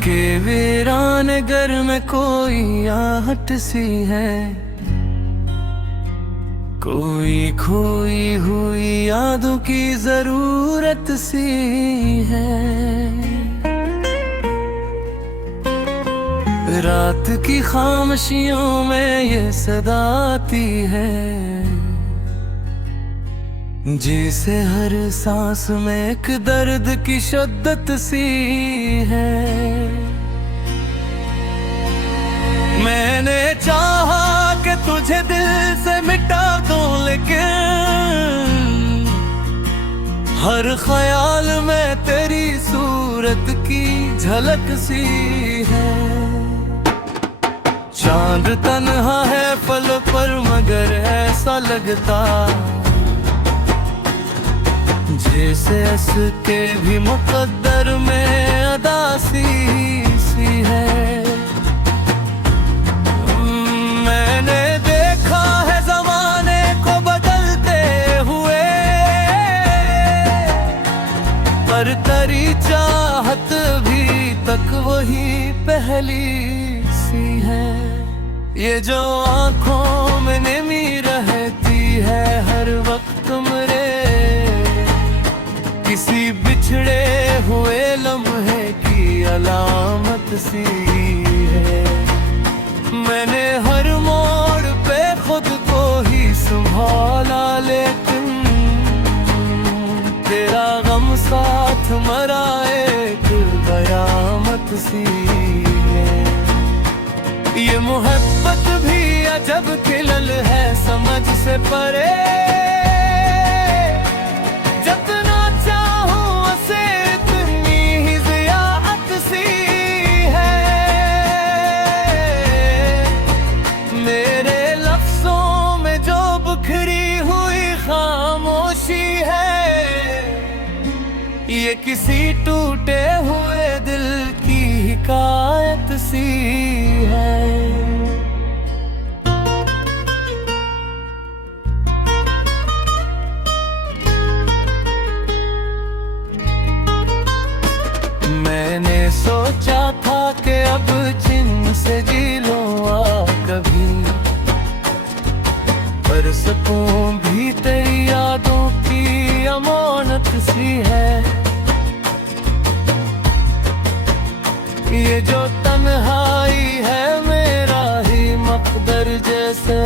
के वीरान घर में कोई आहट सी है, कोई खोई हुई यादों की जरूरत सी है। रात की खामोशियों में ये सदा आती है, जिसे हर सांस में एक दर्द की शिद्दत सी है। मैंने चाहा कि तुझे दिल से मिटा दूं, लेकिन हर ख्याल में तेरी सूरत की झलक सी है। चांद तन्हा है पल पर मगर ऐसा लगता जैसे इसके भी मुकद्दर में अदासी सी है। मैंने देखा है ज़माने को बदलते हुए, पर तेरी चाहत भी तक वही पहली सी है। ये जो आँखों में नमी रहती है हर वक्त मेरे, किसी बिछड़े हुए लम्हे की अलामत सी है। मैंने हर मोड़ पे खुद को ही संभाला, लेकिन तेरा गम साथ मरा एक कयामत सी है। ये मोहब्बत भी अजब खिलल है समझ से परे, ये किसी टूटे हुए दिल की हिकायत सी है। मैंने सोचा था कि अब जिनसे जी लूँगा कभी, पर सकूं भी तेरी यादों की अमानत सी है। ये जो तन्हाई है मेरा ही मकदर जैसे,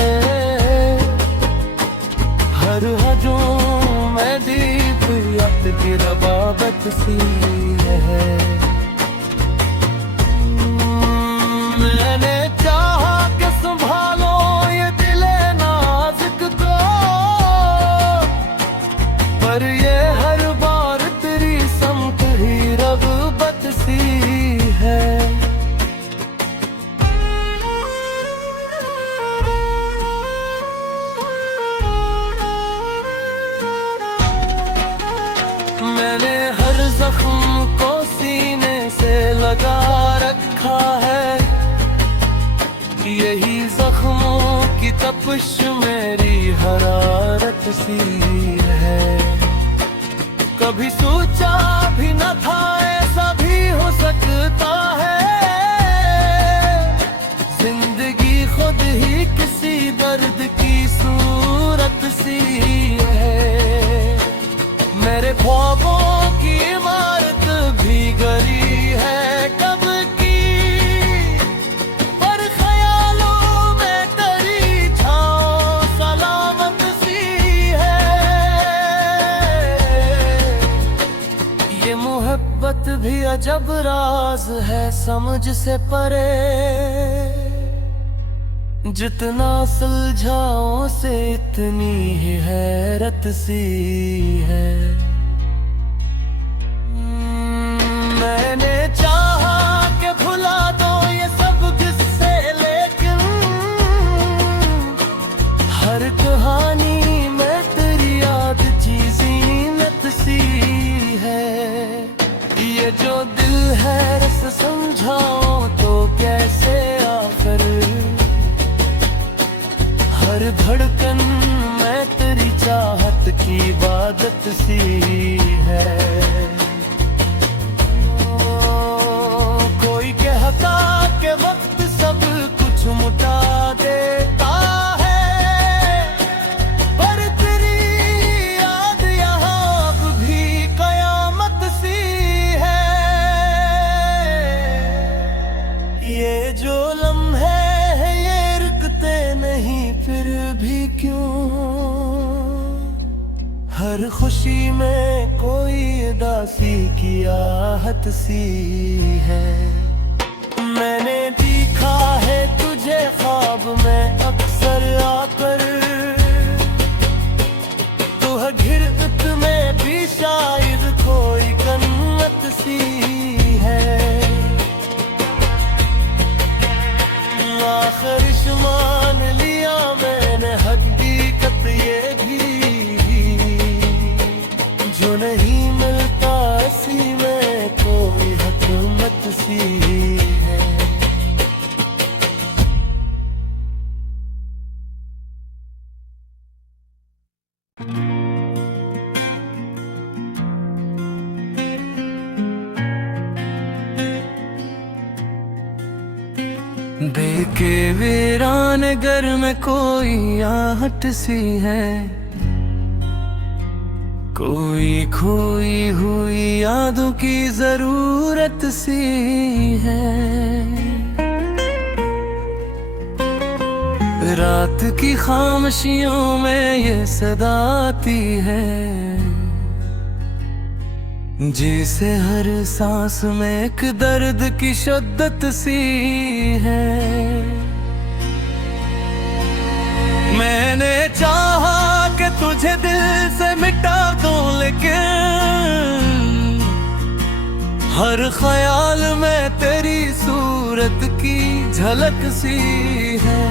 हर हजूम में दीप यत की रबाबत सी है। मैंने चाहा कि संभालो ये दिले नाजुक को, पर ये हर बार तेरी समत ही रग़बत सी है। मैंने हर जख्म को सीने से लगा रखा है, यही जख्मों की तपिश मेरी हरारत सी है। कभी सोचा भी न था ऐसा भी हो सकता है, जिंदगी खुद ही किसी दर्द की सूरत सी है। मेरे ख्वाबों की इमारत भी गरी है कब की, पर ख्यालों में तेरी छाँव सलामत सी है। ये मोहब्बत भी अजब राज है समझ से परे, जितना सुलझाओ से इतनी ही हैरत सी है। मैंने चाहा कि भुला दो ये सब किस्से, लेकिन हर कहानी में तेरी याद की ज़ीनत सी है। ये जो दिल है रस समझाओ तो कैसे आखिर, हर धड़कन में तेरी चाहत की इबादत सी है। कोई के वक्त सब कुछ मुटा देता है, पर तेरी याद यहाँ अब भी कयामत सी है। ये जो लम्हे हैं ये रुकते नहीं फिर भी क्यों, हर खुशी में कोई उदासी की आहट सी है। मैंने देखा है तुझे ख्वाब में अक्सर आकर, तू है घिरत में भी शायद कोई जन्नत सी है। आखिर मान लिया मैंने हकीकत ये भी, जो नहीं मिलता इसी में कोई हकमत सी है। देखे वीरान घर में कोई आहट सी है, कोई खोई हुई यादों की जरूरत सी है। रात की खामोशियों में ये सदा आती है, जिसे हर सांस में एक दर्द की शिद्दत सी है। मैंने चाहा कि तुझे दिल से मिटा दूं, लेकिन हर ख्याल में तेरी सूरत की झलक सी है।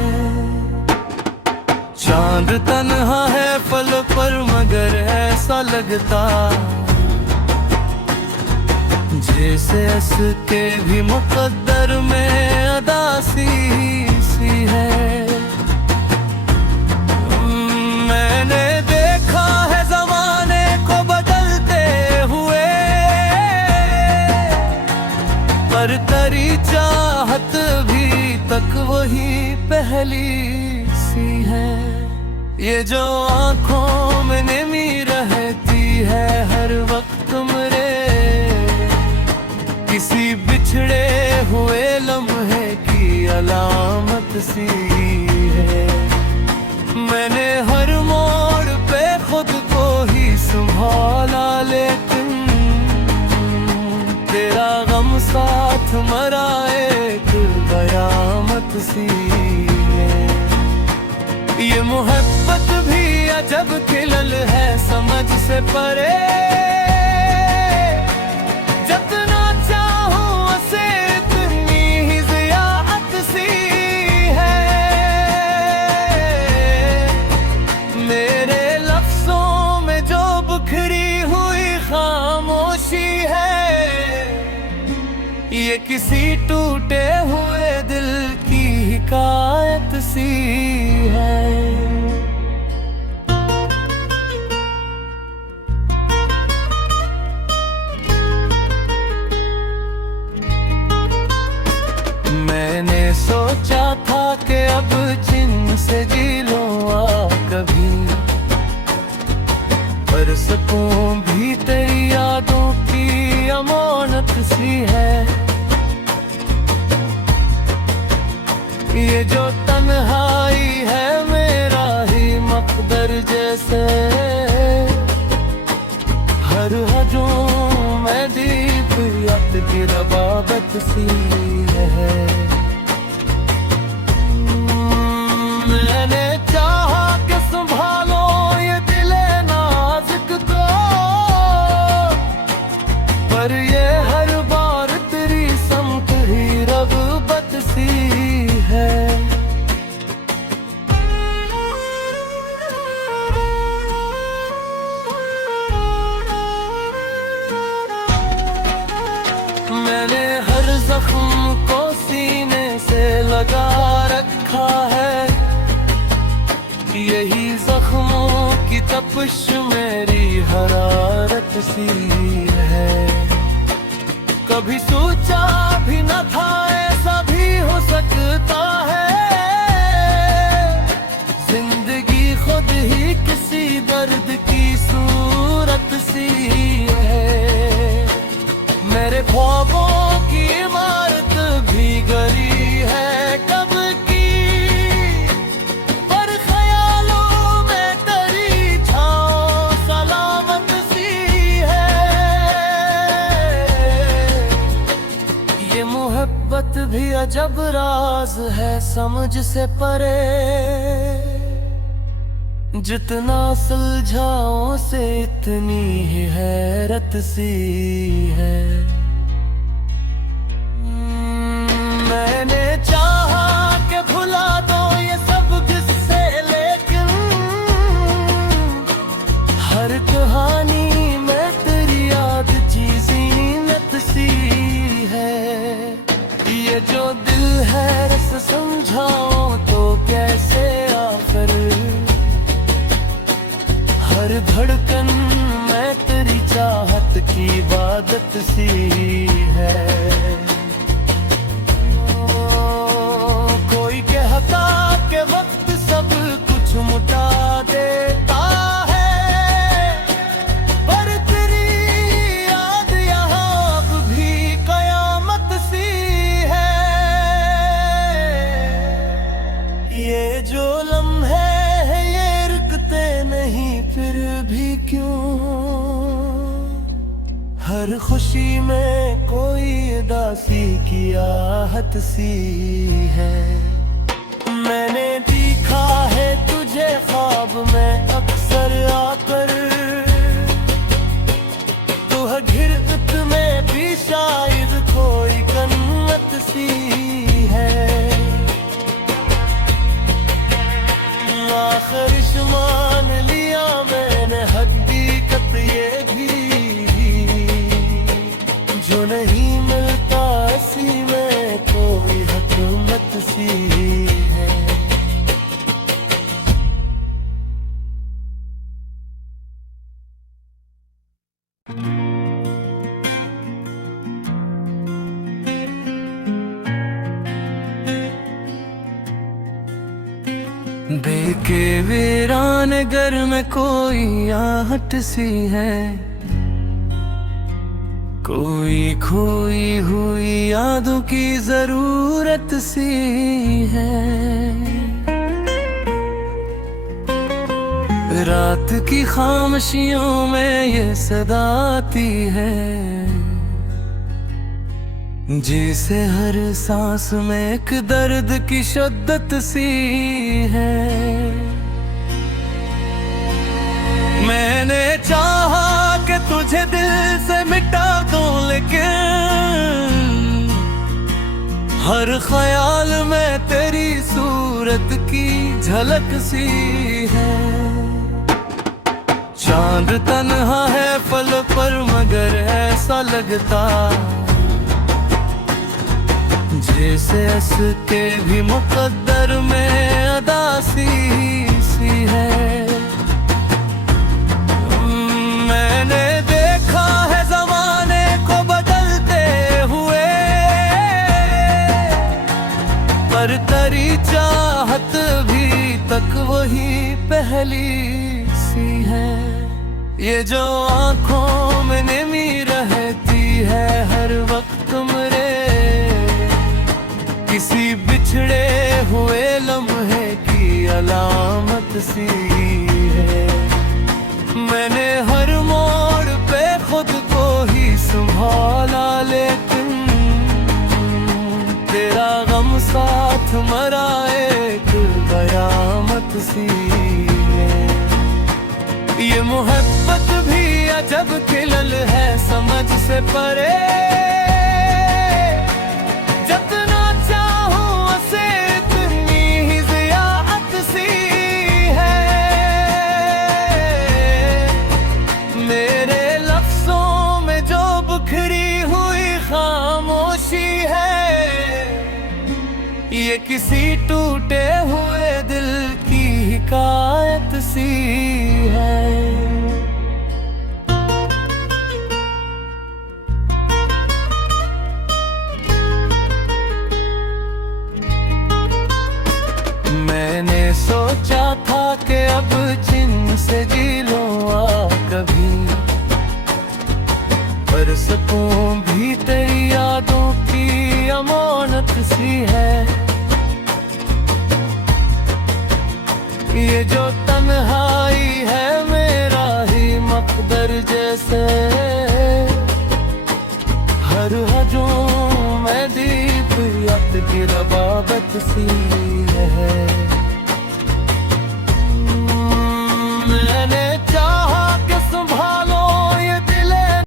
चांद तन्हा है पल पर मगर ऐसा लगता, जैसे इसके भी मुकद्दर में अदासी सी है। मैंने देखा है ज़माने को बदलते हुए, पर तेरी चाहत भी तक वही पहली सी है। ये जो आँखों में नमी रहती है हर वक्त मेरे, किसी बिछड़े हुए लम्हे की अलामत सी है। मैंने हर मोड़ पे खुद को ही संभाला, लेकिन तेरा गम साथ मरा एक कयामत सी है। ये मोहब्बत भी अजब खिलल है समझ से परे, जितना चाहूं उसे इतनी ही ज़ियादत सी है। मेरे लफ्ज़ों में जो बिखरी हुई खामोशी है, ये किसी टूटे हुए दिल की हिकायत सी है। मैंने सोचा था कि अब जिनसे जी लूँगा कभी, पर सकूं भी तेरी यादों की अमानत सी है। ये जो तन्हाई है मेरा ही मकदर जैसे, हर हजूम में दीप याद की रबाबत सी है। मैंने चाहा कि संभालो ये दिले नाजुक को, पर ये हर बार तेरी समत ही रग़बत सी है। मैंने हर जख्म को सीने से लगा रखा है, यही जख्मों की तपिश मेरी हरारत सी है। कभी सोचा भी न था ऐसा भी हो सकता है। जिंदगी खुद ही किसी दर्द की सूरत सी है। मेरे ख्वाबों की इमारत भी गरी है कब की, पर ख्यालों में तेरी छाँव सलामत सी है। ये मोहब्बत भी अजब राज है समझ से परे, जितना सुलझाओ से इतनी ही हैरत सी है। मैंने चाहा कि भुला दो ये सब किस्से, लेकिन हर कहानी में तेरी याद की ज़ीनत सी है। ये जो दिल है रस समझाओ तो कैसे आखिर, हर धड़कन में तेरी चाहत की इबादत सी है। कोई कहता के वक्त सब कुछ मुटा देता है, पर तेरी याद यहाँ अब भी कयामत सी है। ये जो लम्हे हैं ये रुकते नहीं फिर भी क्यों, हर खुशी में कोई उदासी की आहट सी है। मैंने देखा है तुझे ख्वाब में अक्सर आकर, तू है गिरफ्त में भी शायद कोई जन्नत सी है। आखिर मान लिया मैंने हकीकत ये भी, जो नहीं मिलता इसी में कोई हकमत सी है। देखे वीरान घर में कोई आहट सी है, कोई खोई हुई यादों की जरूरत सी है। रात की खामोशियों में ये सदा आती है, जिसे हर सांस में एक दर्द की शिद्दत सी है। मैंने चाहा कि तुझे दिल से मिटा दूं, लेकिन हर ख्याल में तेरी सूरत की झलक सी है। चांद तन्हा है पल पर मगर ऐसा लगता, जैसे इसके भी मुकद्दर में अदासी सी है। मैंने देखा है ज़माने को बदलते हुए, पर तेरी चाहत भी तक वही पहली सी है। ये जो आँखों में नमी रहती है हर वक्त मेरे, किसी बिछड़े हुए लम्हे की अलामत सी है। मैंने हर मोड़ पे खुद को ही संभाला, लेकिन तेरा गम साथ मरा एक कयामत सी है। ये मोहब्बत भी अजब खिलल है समझ से परे, जितना चाहूं उसे इतनी ही ज़ियादत सी है। मेरे लफ्ज़ों में जो बिखरी हुई खामोशी है, ये किसी टूटे हुए दिल की हिकायत सी है। सोचा था कि अब जिनसे जी लूं कभी, पर सकूं भी तेरी यादों की अमानत सी है। ये जो तन्हाई है मेरा ही मकदर जैसे, हर हजूम में दीप याद की रबाबत सी है।